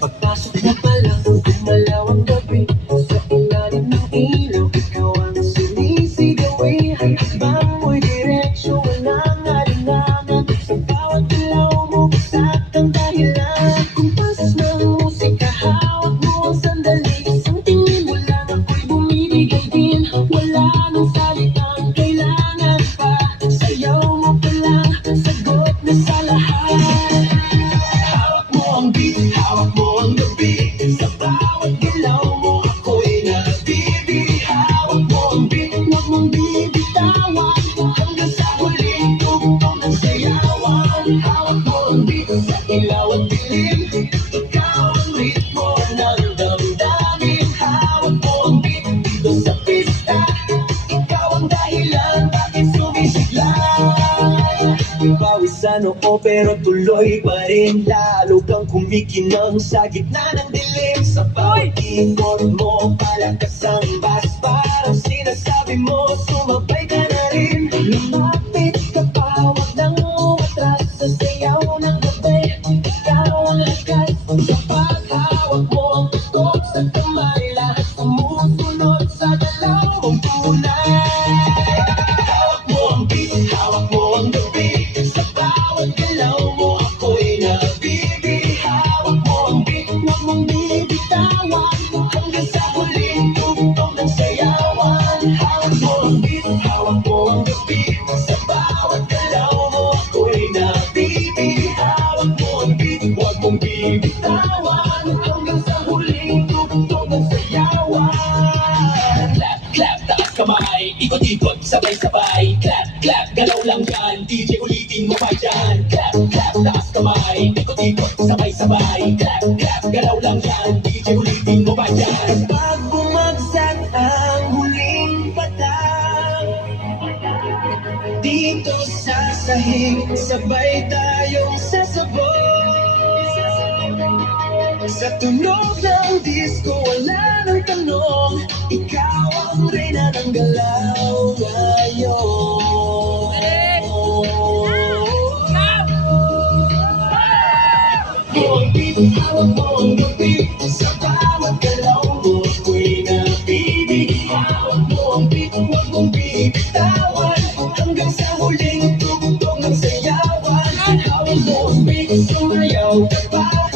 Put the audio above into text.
Pagpasok mo pa lang, gumalaw ang gabi. Sa ilalim ng ilaw, ikaw ang sinisigawi. Hakbang mo'y diretsyo, walang alinlangan. Sa bawat ilaw mo, basak ang dahilan. Kumpas ng musika, hawak mo ang sandali. Isang tingin mo lang, ako'y bumibigay din. Wala nang salitang kailangan pa. Sayaw mo pa lang, sagot na sa lahat. Hawak mo ang beat, hawak mo ang gabi. Sa bawat galaw mo, ako'y nabibig. Hawak mo ang beat, huwag mong bibitawan. Hanggang sa huling tugtog ng sayawan. Hawak mo ang beat, sa ilaw at dilim. Ikaw ang ritmo ng damdamin. Hawak mo ang beat, dito sa pista. Ikaw ang dahilan, bakit sumisigla. Bawis sa noo pero tuloy pa rin. Lalo kang kumikinang sa gitna ng dilim. Sa bawat ikot mo, palakas ang bas. Parang sinasabi mo, sumabay ka na rin. Lumapit ka pa, huwag nang umatras. Sa sayaw ng gabi, ikaw ang lakas. Sa paghawak mo ang tutok sa kamay, lahat sumusunod sa galaw mong tunay. Hawak mo ang beat, hawak mo ang gabi. Sa bawat galaw mo, ako'y nabibig. Hawak mo ang beat, huwag mong bibitawan. Hanggang sa huling tugtog ng sayawan. Hawak mo ang beat, hawak mo ang gabi. Sa bawat galaw mo, ako'y nabibig. Hawak mo ang beat, huwag mong bibitawan. Hanggang sa huling tugtog ng sayawan. Clap, clap, taas kamay, ikot-ikot, sabay-sabay. Clap, clap, galaw lang yan, DJ ulitin mo pa dyan. Clap, clap, taas kamay, ikot-ikot, sabay-sabay. Clap, clap, galaw lang yan, DJ ulitin mo pa dyan. Pag bumagsak ang huling patang, dito sa sahig, sabay tayong sasabog. Sa tunog ng disco, wala nang tanong. Ikaw ang reyna ng galaw ngayon. Buong beat, hawak mo ang gabi. Sa bawat galaw mo, ako'y nabibig. Hawak mo ang beat, huwag mong bibitawan. Hanggang sa huling tugtog ng sayawan. Hawak mo ang beat, sumayaw ka pa.